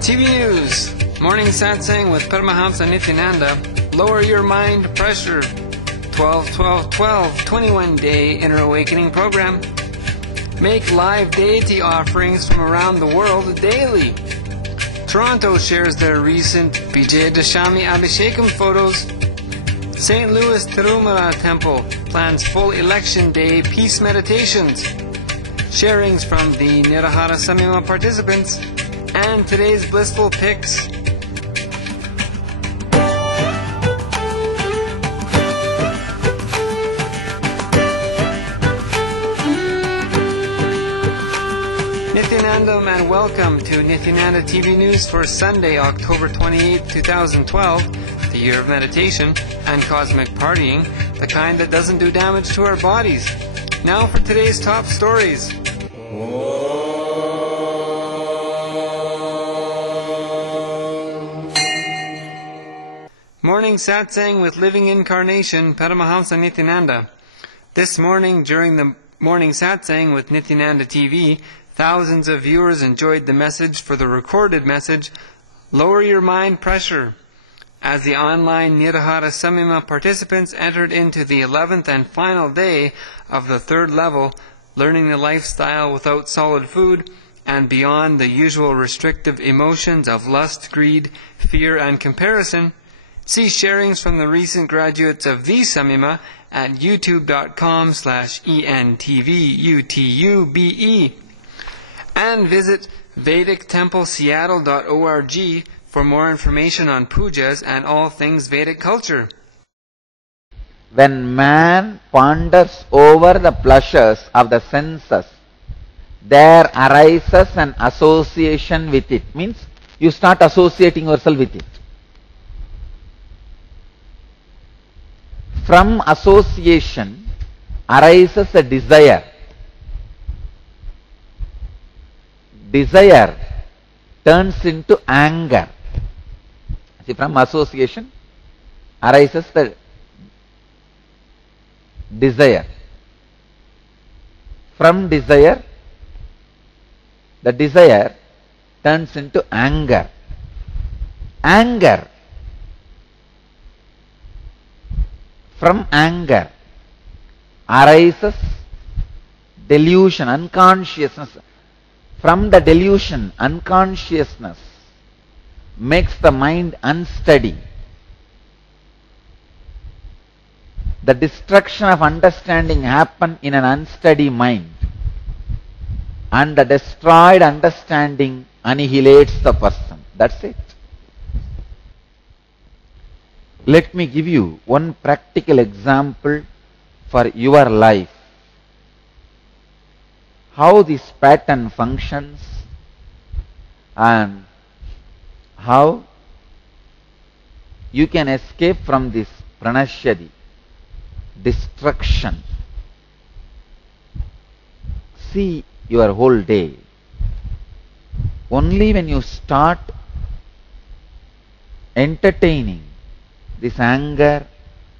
TV News. Morning Satsang with Paramahamsa Nithyananda. Lower your mind pressure. 12-12-12 21-day Inner Awakening Program. Make live deity offerings from around the world daily. Toronto shares their recent Vijayadashami Abishekam photos. St. Louis Tirumala Temple plans full election day peace meditations. Sharings from the Nirahara Samyama participants. And today's blissful pics. Nithyananda and welcome to Nithyananda TV News for Sunday, October 28, 2012, the year of meditation and cosmic partying, the kind that doesn't do damage to our bodies. Now for today's top stories. Morning Satsang with Living Incarnation, Paramahamsa Nithyananda. This morning, during the Morning Satsang with Nithyananda TV, thousands of viewers enjoyed the message for the recorded message, Lower Your Mind Pressure, as the online Nirahara Samyama participants entered into the 11th and final day of the third level, learning the lifestyle without solid food and beyond the usual restrictive emotions of lust, greed, fear, and comparison. See sharings from the recent graduates of the Samyama at youtube.com/entvutube. And visit VedicTempleSeattle.org for more information on pujas and all things Vedic culture. When man ponders over the pleasures of the senses, there arises an association with it. Means you start associating yourself with it. From association arises a desire. Desire turns into anger. See, from association arises the desire. From desire, the desire turns into anger. Anger. From anger arises delusion, unconsciousness. From the delusion, unconsciousness makes the mind unsteady. The destruction of understanding happens in an unsteady mind, and the destroyed understanding annihilates the person. That's it. Let me give you one practical example for your life. How this pattern functions and how you can escape from this pranashyadi, destruction. See your whole day. Only when you start entertaining this anger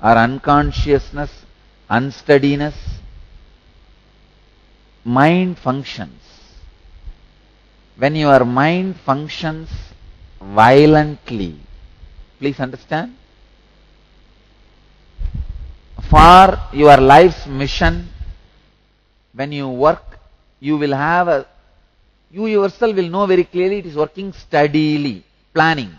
or unconsciousness, unsteadiness, mind functions. When your mind functions violently, please understand, for your life's mission, when you work, you will have you yourself will know very clearly it is working steadily, planning.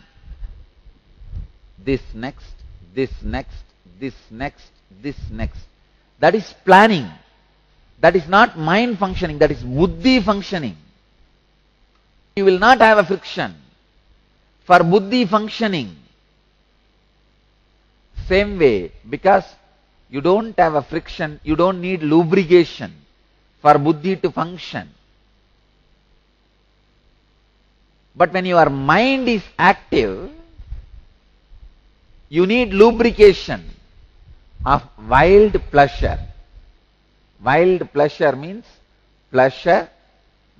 This next, this next, this next, this next. That is planning. That is not mind functioning, that is buddhi functioning. You will not have a friction. For buddhi functioning, same way, because you don't have a friction, you don't need lubrication for buddhi to function. But when your mind is active, you need lubrication of wild pleasure. Wild pleasure means pleasure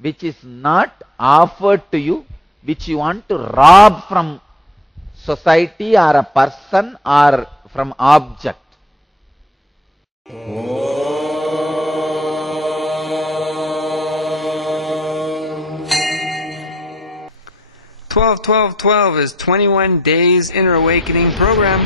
which is not offered to you, which you want to rob from society or a person or from object. 12-12-12 is 21 Days Inner Awakening program.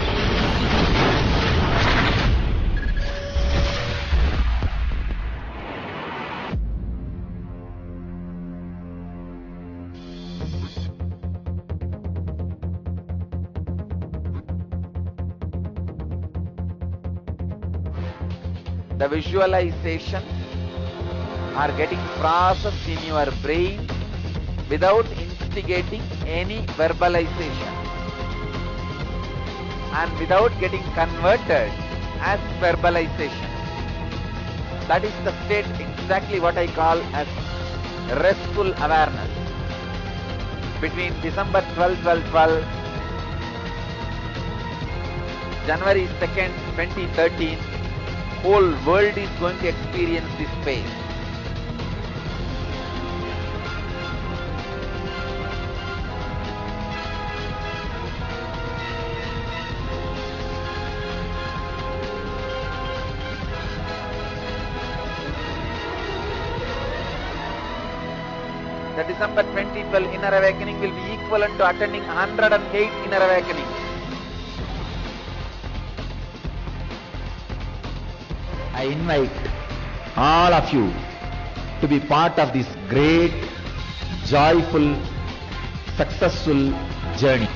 The visualization are getting processed in your brain without instigating any verbalization and without getting converted as verbalization. That is the state, exactly what I call as restful awareness. Between December 12-12-12, January 2nd, 2013, whole world is going to experience this phase. The December 2012 inner awakening will be equivalent to attending 108 inner awakenings. I invite all of you to be part of this great, joyful, successful journey.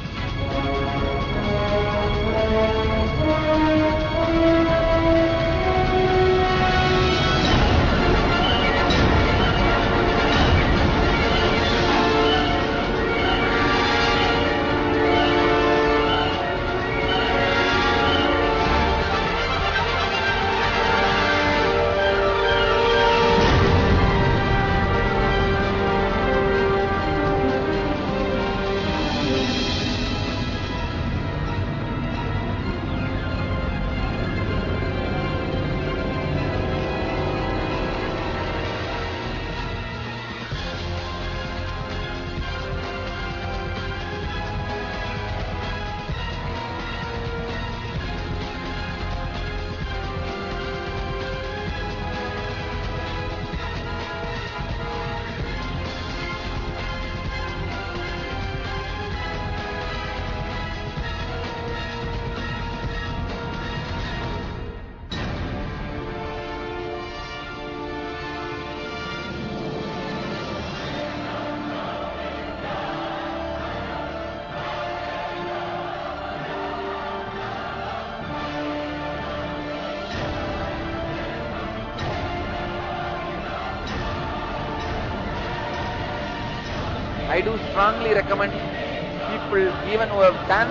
I do strongly recommend people, even who have done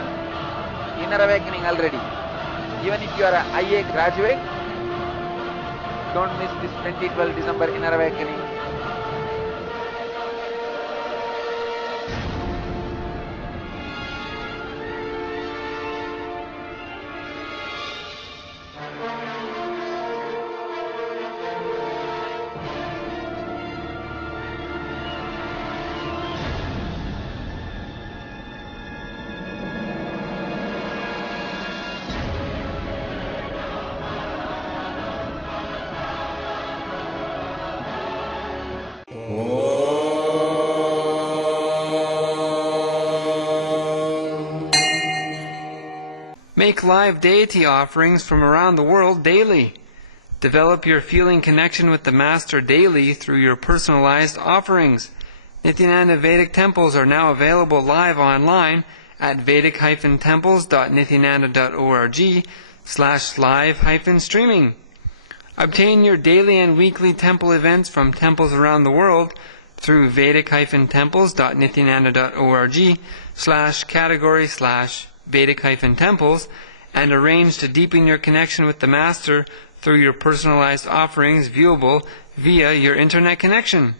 inner awakening already, even if you are a IA graduate, don't miss this 2012 December inner awakening. Make live deity offerings from around the world daily. Develop your feeling connection with the Master daily through your personalized offerings. Nithyananda Vedic temples are now available live online at vedic-temples.nithyananda.org/live-streaming. Obtain your daily and weekly temple events from temples around the world through vedic-temples.nithyananda.org/category/Vedic-temples and arrange to deepen your connection with the Master through your personalized offerings viewable via your internet connection.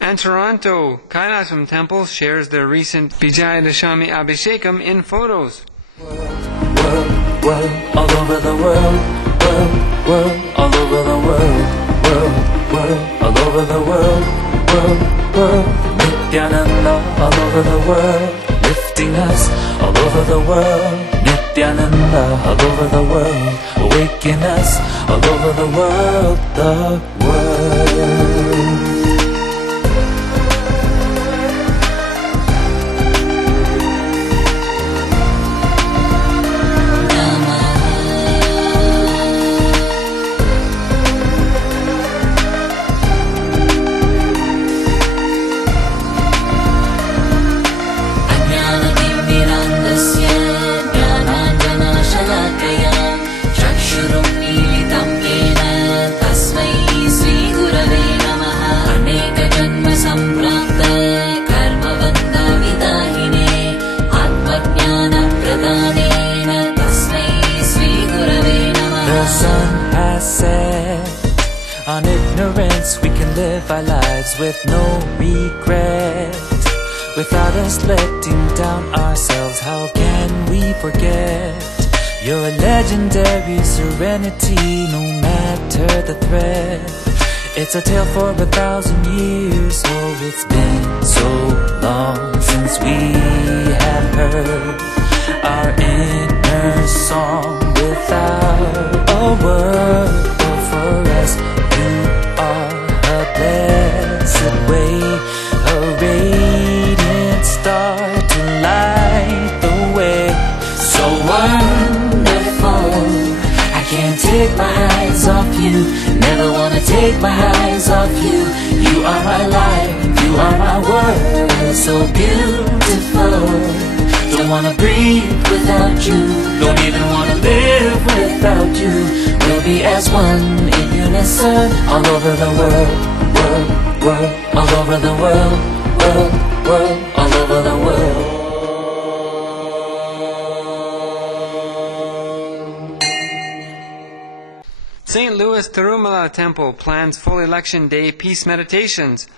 And Toronto, Kailasam Temple shares their recent Vijayadashami Abishekam in photos. World, all over the world, world, all over the world, world, all over the world, world, Nithyananda all over the world, lifting us all over the world, Nithyananda all over the world, awaken us all over the world, the world. On ignorance we can live our lives with no regret. Without us letting down ourselves, how can we forget your legendary serenity, no matter the threat? It's a tale for 1,000 years, oh it's been so long since we have heard our inner song without a word. For us, you are a blessed way, a radiant star to light the way. So wonderful, I can't take my eyes off you, never wanna take my eyes off you. You are my life, you are my world, so beautiful. Don't wanna breathe without you, don't even wanna live without you. We'll be as one in unison all over the world, world, world, all over the world, world, world, all over the world. St. Louis Tirumala Temple plans full election day peace meditations.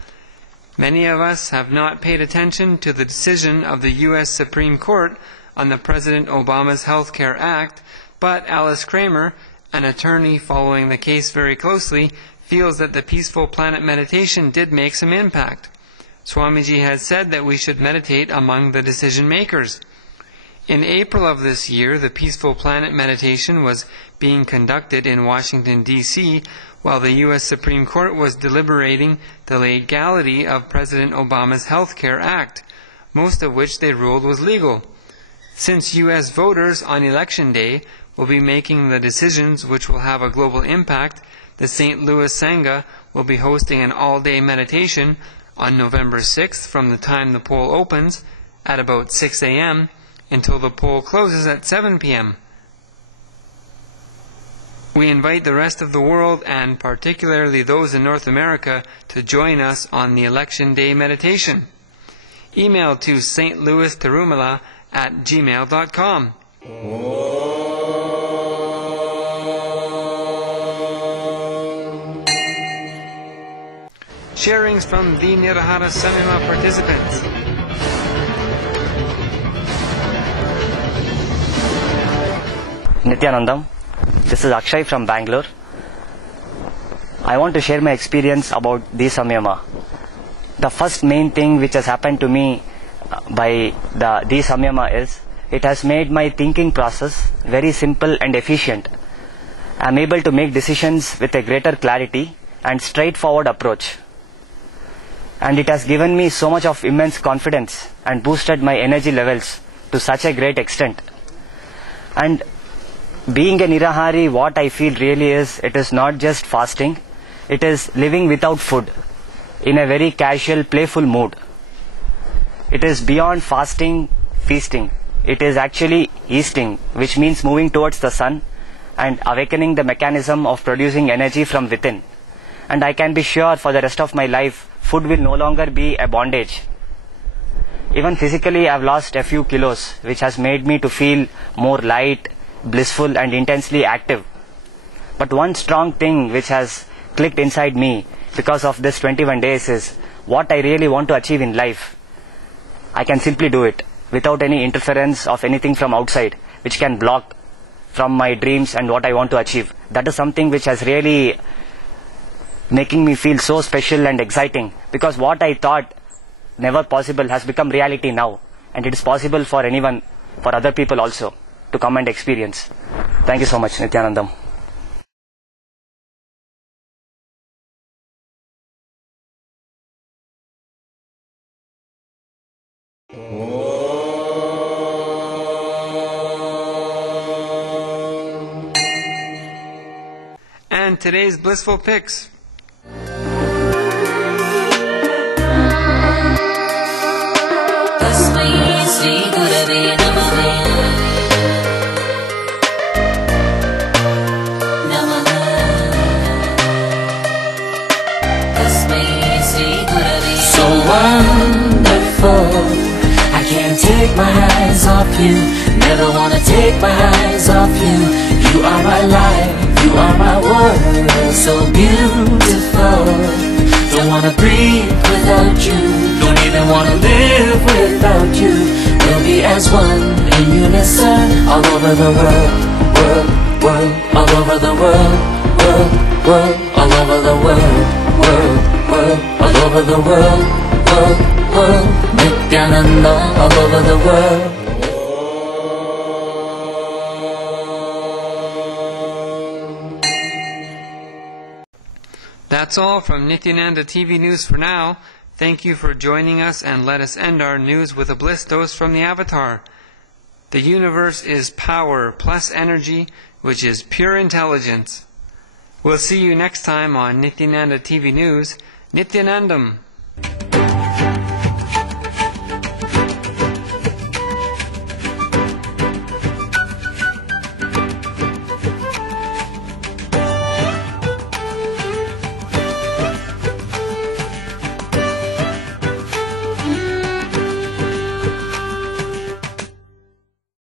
Many of us have not paid attention to the decision of the U.S. Supreme Court on the President Obama's Health Care Act, but Alice Kramer, an attorney following the case very closely, feels that the Peaceful Planet meditation did make some impact. Swamiji has said that we should meditate among the decision makers. In April of this year, the Peaceful Planet meditation was being conducted in Washington, D.C., while the U.S. Supreme Court was deliberating the legality of President Obama's Health Care Act, most of which they ruled was legal. Since U.S. voters on Election Day will be making the decisions which will have a global impact, the St. Louis Sangha will be hosting an all-day meditation on November 6th from the time the poll opens at about 6 a.m. until the poll closes at 7 p.m. We invite the rest of the world, and particularly those in North America, to join us on the Election Day meditation. Email to stlouistirumala@gmail.com. Sharings from the Nirahara Samyama participants. Nithyanandam, this is Akshay from Bangalore. I want to share my experience about the Samyama. The first main thing which has happened to me by the Samyama is it has made my thinking process very simple and efficient. I am able to make decisions with a greater clarity and straightforward approach. And it has given me so much of immense confidence and boosted my energy levels to such a great extent. And being a Nirahari, what I feel really is, it is not just fasting, it is living without food in a very casual, playful mood. It is beyond fasting, feasting. It is actually easting, which means moving towards the sun and awakening the mechanism of producing energy from within. And I can be sure for the rest of my life, food will no longer be a bondage. Even physically, I have lost a few kilos, which has made me to feel more light, blissful and intensely active. But one strong thing which has clicked inside me because of this 21 days is what I really want to achieve in life. I can simply do it without any interference of anything from outside which can block from my dreams and what I want to achieve. That is something which has really making me feel so special and exciting, because what I thought never possible has become reality now, and it is possible for anyone, for other people also, to come and experience. Thank you so much, Nithyanandam. And today's blissful pics. So wonderful, I can't take my eyes off you. Never wanna take my eyes off you. You are my life, you are my world. So beautiful, don't wanna breathe without you. Don't even wanna live without you. We'll be as one in unison all over the world, world, world, all over the world, world, world, all over the world, world, world, all over the world, world, world, Nithyananda all over the world. That's all from Nithyananda TV News for now. Thank you for joining us, and let us end our news with a bliss dose from the Avatar. The universe is power plus energy, which is pure intelligence. We'll see you next time on Nithyananda TV News. Nithyanandam.